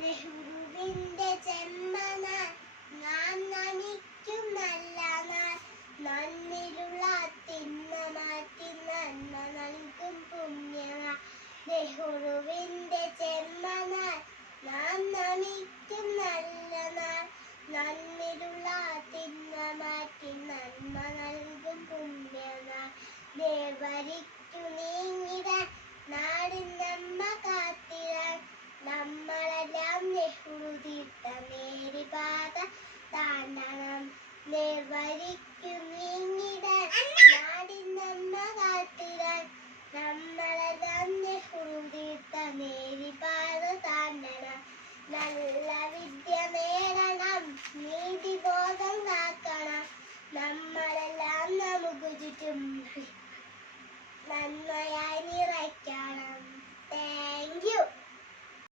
നെഹ്റുവിന്റെ ജന്മനാൾ നാം നമിക്കും നല്ല നാൾ. മണ്ണിലുള്ള തിന്മ മാറ്റി നന്മ നൽകും പുണ്യനാൾ. നെഹ്റുവിന്റെ ജന്മനാൾ നാം നമിക്കും നല്ല നാൾ. മണ്ണിലുള്ള തിന്മ മാറ്റി നന്മ നൽകും പുണ്യനാൾ. നേർവഴിക്കു നീങ്ങിടാൻ നാടിൻ നമ്മ കാത്തിടാൻ നമ്മളെല്ലാം നെഹ്റു തീർത്ത നേരിപാത താണ്ടണം. നേർവഴിക്കു നീങ്ങിടാൻ നാടിൻ നമ്മ കാത്തിടാൻ നമ്മളെല്ലാം നെഹ്റു തീർത്ത നേരിപാത താണ്ടണം. നല്ല വിദ്യ നേടണം, നീതിബോധം കാക്കണം. നമ്മളെല്ലാം നമുക്ക് ചുറ്റും നന്മയായി നിറയ്ക്കണം.